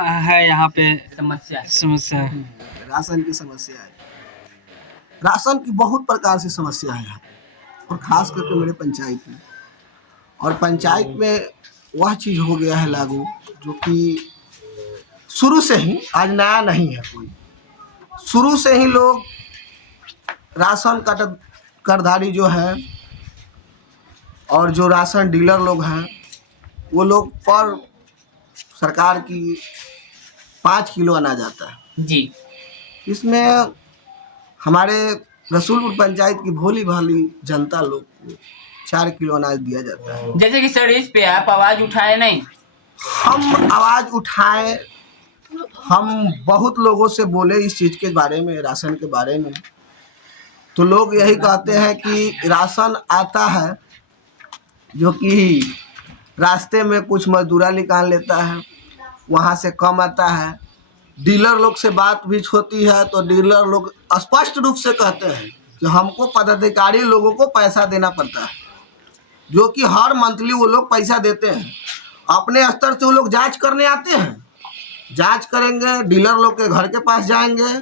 है यहाँ पे समस्या? राशन की समस्या है। राशन की बहुत प्रकार से समस्या है यहाँ, और ख़ास करके मेरे पंचायत में। और पंचायत में वह चीज़ हो गया है लागू, जो कि शुरू से ही, आज नया नहीं है कोई, शुरू से ही लोग राशन कार्डधारी जो है और जो राशन डीलर लोग हैं, वो लोग पर सरकार की 5 किलो अनाज आता है जी। इसमें हमारे रसूलपुर पंचायत की भोली भाली जनता लोग को 4 किलो अनाज दिया जाता है। जैसे कि सर इस पे आप आवाज उठाए नहीं? हम आवाज़ उठाए, हम बहुत लोगों से बोले इस चीज़ के बारे में, राशन के बारे में, तो लोग यही कहते हैं कि राशन आता है जो कि रास्ते में कुछ मजदूरा निकाल लेता है, वहाँ से कम आता है। डीलर लोग से बात भी होती है तो डीलर लोग स्पष्ट रूप से कहते हैं कि हमको पदाधिकारी लोगों को पैसा देना पड़ता है, जो कि हर मंथली वो लोग पैसा देते हैं। अपने स्तर से वो लोग जांच करने आते हैं, जांच करेंगे, डीलर लोग के घर के पास जाएंगे,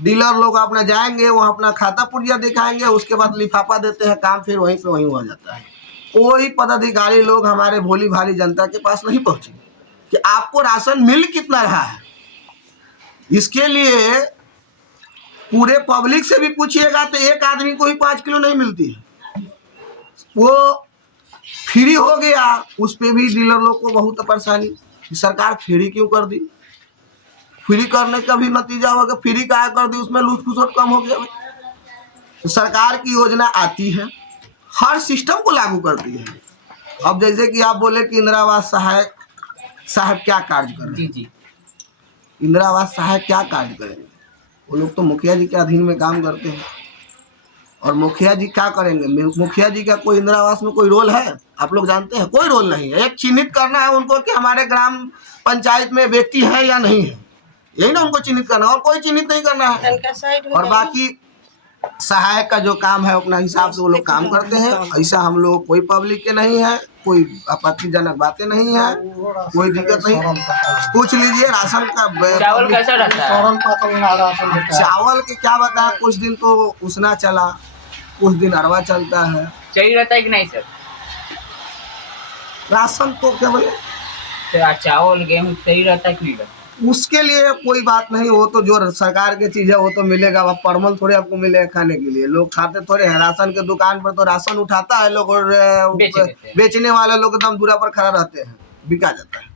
डीलर लोग अपना जाएंगे, वहाँ अपना खाता पुर्जा दिखाएंगे, उसके बाद लिफाफा देते हैं, काम फिर वहीं पे वहीं हो जाता है। कोई पदाधिकारी लोग हमारे भोली भाली जनता के पास नहीं पहुँचे कि आपको राशन मिल कितना रहा है। इसके लिए पूरे पब्लिक से भी पूछिएगा तो एक आदमी को ही 5 किलो नहीं मिलती है। वो फ्री हो गया, उस पर भी डीलर लोग को बहुत परेशानी, सरकार फ्री क्यों कर दी? फ्री करने का भी नतीजा होगा, फ्री क्या कर दी, उसमें लूट खुसट कम हो गया। तो सरकार की योजना आती है, हर सिस्टम को लागू करती है। अब जैसे कि आप बोले कि इंदिरा आवास सहायक साहब क्या कार्य कर रहे हैं, जी। इंदिरा आवास सहायक क्या कार्य करेंगे? वो लोग तो मुखिया जी के अधीन में काम करते हैं, और मुखिया जी क्या करेंगे? मुखिया जी का कोई इंदिरा आवास में कोई रोल है? आप लोग जानते हैं, कोई रोल नहीं है। एक चिन्हित करना है उनको कि हमारे ग्राम पंचायत में व्यक्ति है या नहीं है, यही ना उनको चिन्हित करना, और कोई चिन्हित नहीं करना है। और बाकी सहायक का जो काम है अपना हिसाब से वो लोग काम करते हैं। ऐसा हम लोग कोई पब्लिक के नहीं है, कोई आपत्तिजनक बातें नहीं है, कोई दिक्कत नहीं। पूछ लीजिए राशन का चावल कैसा रहता है? चावल के क्या बताएं, कुछ दिन तो उसना चला, कुछ दिन अरवा चलता है। सही रहता है कि नहीं सर? राशन तो क्या बोले, चावल गेहूँ सही रहता है कि नहीं रहता? उसके लिए कोई बात नहीं, वो तो जो सरकार की चीज़ है वो तो मिलेगा। अब परमल थोड़े आपको मिलेगा खाने के लिए, लोग खाते थोड़े हैं। राशन के दुकान पर तो राशन उठाता है लोग, और बेचने वाले लोग एकदम दूरा पर खड़ा रहते हैं, बिका जाता है।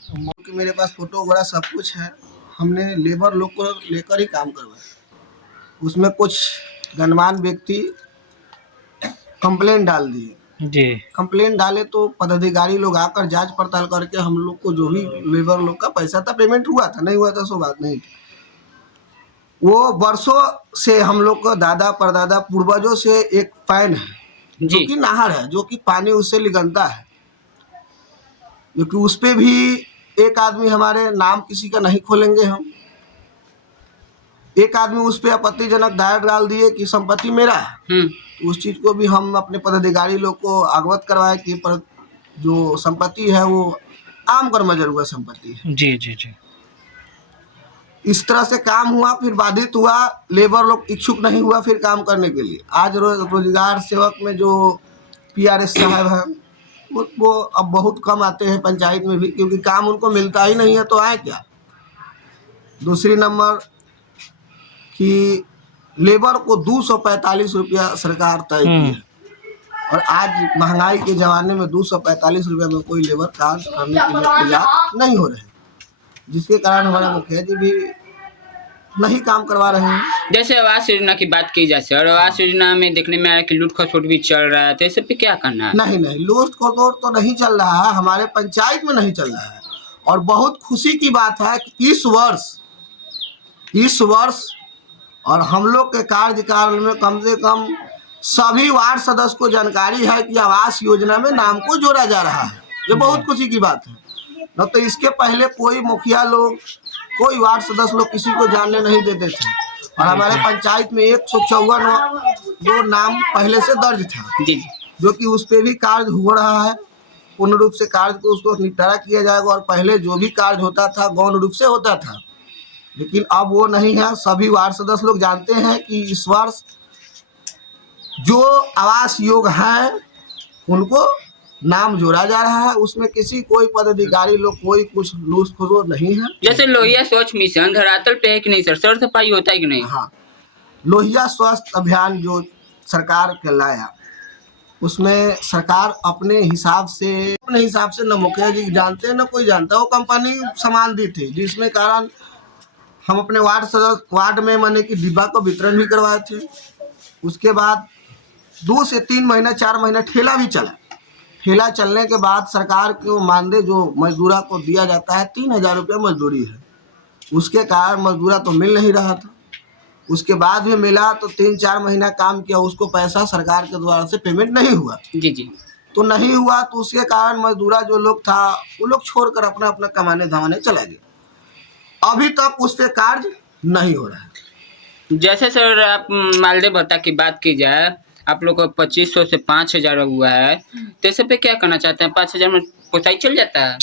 क्योंकि मेरे पास फोटो वगैरह सब कुछ है, हमने लेबर लोग को लेकर ही काम करवाया। उसमें कुछ गणमान्य व्यक्ति कंप्लेंट डाल दिए जी। कंप्लेंट डाले तो पदाधिकारी लोग आकर जांच पड़ताल करके हम लोग को जो भी लेबर लोग का पैसा था, पेमेंट हुआ था, नहीं हुआ था सो बात नहीं। वो वर्षों से हम लोग को दादा परदादा पूर्वजों से एक पैन है जो कि नहर है, जो कि पानी उससे निकलता है, क्योंकि उस पर भी एक आदमी, हमारे नाम किसी का नहीं खोलेंगे हम, एक आदमी उस पर आपत्तिजनक दायर डाल दिए कि संपत्ति मेरा है। उस चीज़ को भी हम अपने पदाधिकारी लोग को अवगत करवाए कि पर जो संपत्ति है वो आम कर्मजर हुआ संपत्ति है। जी जी जी। इस तरह से काम हुआ, फिर बाधित हुआ, लेबर लोग इच्छुक नहीं हुआ फिर काम करने के लिए। आज रोजगार सेवक में जो PRS साहब हैं वो अब बहुत कम आते हैं पंचायत में भी, क्योंकि काम उनको मिलता ही नहीं है, तो आए क्या। दूसरी नंबर कि लेबर को 245 रुपया सरकार तय की है, और आज महंगाई के ज़माने में 245 रुपये में कोई लेबर काम करने के लिए तैयार नहीं हो रहे, जिसके कारण हमारे मुखिया जी भी नहीं काम करवा रहे हैं। जैसे आवास योजना की बात की जाए सर, आवास योजना में देखने में आया कि लूट खसोट भी चल रहा है, तो इस पे क्या करना है? नहीं, लूट खसोट तो नहीं चल रहा है, हमारे पंचायत में नहीं चल रहा है। और बहुत खुशी की बात है कि इस वर्ष और हम लोग के कार्यकाल में कम से कम सभी वार्ड सदस्य को जानकारी है कि आवास योजना में नाम को जोड़ा जा रहा है। ये बहुत खुशी की बात है। न तो इसके पहले कोई मुखिया लोग, कोई वार्ड सदस्य लोग किसी को जानने नहीं देते थे, और हमारे पंचायत में 154 नाम पहले से दर्ज था, जो कि उस पर भी कार्य हो रहा है। पूर्ण रूप से कार्य को उसको निपटारा किया जाएगा। और पहले जो भी कार्य होता था गौण रूप से होता था, लेकिन अब वो नहीं है। सभी वार्ड सदस्य लोग जानते हैं कि इस वर्ष जो आवास योग्य हैं उनको नाम जोड़ा जा रहा है। उसमें किसी कोई पदाधिकारी लोग कोई कुछ लूस खसोर नहीं है। जैसे लोहिया स्वच्छ मिशन धरातल पे है कि नहीं सर, सर सफाई होता है कि नहीं? हाँ, लोहिया स्वास्थ्य अभियान जो सरकार के लाया, उसमें सरकार अपने हिसाब से न मुखिया जी जानते हैं न कोई जानता, वो कंपनी सामान दी थी, जिसमें कारण हम अपने वार्ड में माने कि डिब्बा को वितरण भी करवाए थे। उसके बाद 2 से 3 महीना 4 महीना ठेला भी चला। ठेला चलने के बाद सरकार को मानदेय जो मजदूरा को दिया जाता है 3000 रुपये मजदूरी है, उसके कारण मजदूरा तो मिल नहीं रहा था। उसके बाद भी मिला तो 3-4 महीना काम किया, उसको पैसा सरकार के द्वारा से पेमेंट नहीं हुआ। जी जी। तो नहीं हुआ तो उसके कारण मजदूरा जो लोग था वो लोग छोड़कर अपना अपना कमाने धमाने चला गया। अभी तक उस पर कार्य नहीं हो रहा है। जैसे सर आप मालदेय भत्ता की बात की जाए, आप लोग को 2500 से 5000 हुआ है, तो इस पे क्या करना चाहते हैं? 5000 में पोसाई चल जाता है?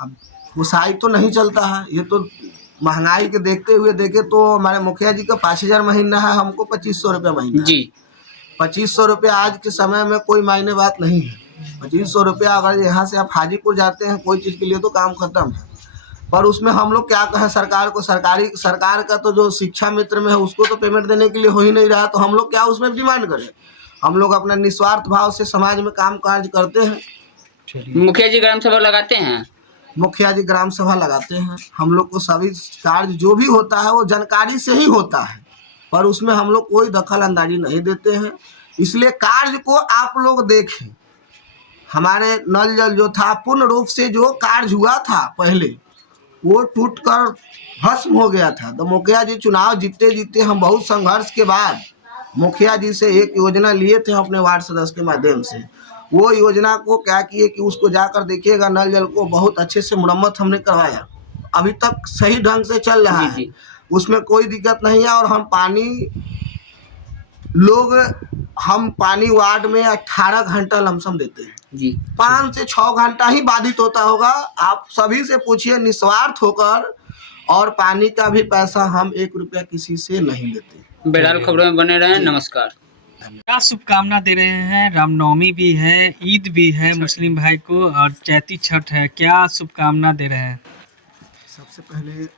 अब पोसाई तो नहीं चलता है, ये तो महंगाई के देखते हुए देखे तो हमारे मुखिया जी का 5000 महीना है, हमको 2500 रुपये महीना जी। 2500 रुपये आज के समय में कोई मायने बात नहीं है। 2500 रुपया अगर यहाँ से आप हाजीपुर जाते हैं कोई चीज़ के लिए तो काम खत्म है। पर उसमें हम लोग क्या कहें सरकार को, सरकार का तो जो शिक्षा मित्र में है उसको तो पेमेंट देने के लिए हो ही नहीं रहा, तो हम लोग क्या उसमें डिमांड करें? हम लोग अपना निस्वार्थ भाव से समाज में काम काज करते हैं। मुखिया जी ग्राम सभा लगाते हैं? मुखिया जी ग्राम सभा लगाते हैं। हम लोग को सभी कार्य जो भी होता है वो जानकारी से ही होता है, पर उसमें हम लोग कोई दखल अंदाजी नहीं देते हैं। इसलिए कार्य को आप लोग देखें। हमारे नल जल जो था पूर्ण रूप से जो कार्य हुआ था पहले वो टूट कर भस्म हो गया था। तो मुखिया जी चुनाव जीते हम बहुत संघर्ष के बाद मुखिया जी से एक योजना लिए थे अपने वार्ड सदस्य के माध्यम से। वो योजना को क्या किए कि उसको जाकर देखिएगा, नल जल को बहुत अच्छे से मुरम्मत हमने करवाया, अभी तक सही ढंग से चल रहा है, उसमें कोई दिक्कत नहीं है। और हम पानी वार्ड में 18 घंटा लमसम देते हैं जी। 5 से 6 घंटा ही बाधित होता होगा। आप सभी से पूछिए निस्वार्थ होकर, और पानी का भी पैसा हम 1 रुपया किसी से नहीं लेते। बहरहाल खबरों में बने रहें। नमस्कार। क्या शुभकामना दे रहे हैं? रामनवमी भी है, ईद भी है मुस्लिम भाई को, और चैती छठ है, क्या शुभकामना दे रहे हैं? सबसे पहले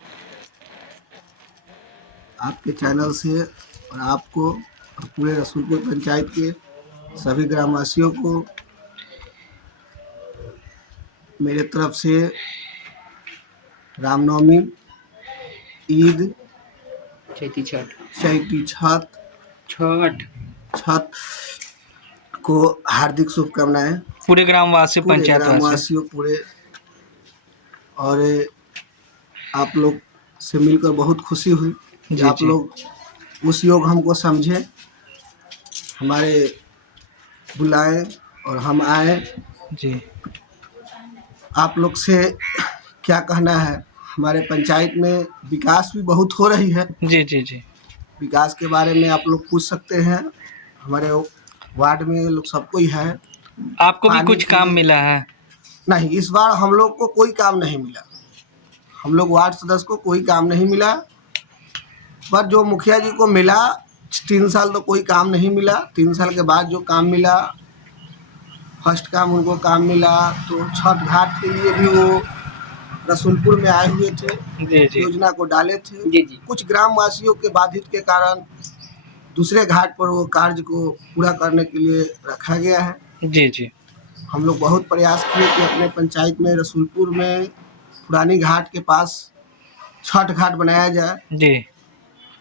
आपके चैनल से और आपको और पूरे रसूलपुर पंचायत के सभी ग्रामवासियों को मेरे तरफ से रामनवमी, ईद, चैती छठ को हार्दिक शुभकामनाएं पूरे ग्रामवासी पंचायत ग्रामवासियों पूरे। और आप लोग से मिलकर बहुत खुशी हुई कि आप लोग उस योग हमको समझे, हमारे बुलाएं और हम आए जी। आप लोग से क्या कहना है, हमारे पंचायत में विकास भी बहुत हो रही है। जी जी जी। विकास के बारे में आप लोग पूछ सकते हैं। हमारे वार्ड में लोग सबको ही है। आपको भी कुछ काम मिला है? नहीं, इस बार हम लोग को कोई काम नहीं मिला। हम लोग वार्ड सदस्य को कोई काम नहीं मिला, पर जो मुखिया जी को मिला 3 साल तो कोई काम नहीं मिला। 3 साल के बाद जो काम मिला, फर्स्ट काम उनको काम मिला, तो छठ घाट के लिए भी वो रसूलपुर में आए हुए थे, जी जी। योजना को डाले थे। जी जी। कुछ ग्रामवासियों के बाधित के कारण दूसरे घाट पर वो कार्य को पूरा करने के लिए रखा गया है। जी जी। हम लोग बहुत प्रयास किए कि अपने पंचायत में रसूलपुर में पुरानी घाट के पास छठ घाट बनाया जाए जी।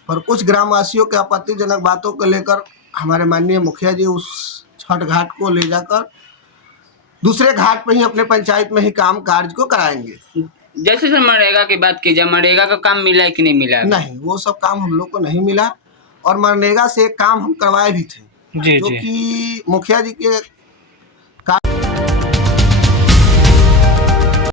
पर कुछ ग्रामवासियों के आपत्तिजनक बातों को लेकर हमारे माननीय मुखिया जी उस छठ घाट को ले जाकर दूसरे घाट पर ही अपने पंचायत में ही काम कार्य को कराएंगे। जैसे सर मनरेगा की बात की जाए, मनरेगा का काम मिला है कि नहीं मिला? नहीं, वो सब काम हम लोग को नहीं मिला। और मनरेगा से एक काम हम करवाए भी थे, जी जो जी। कि मुखिया जी के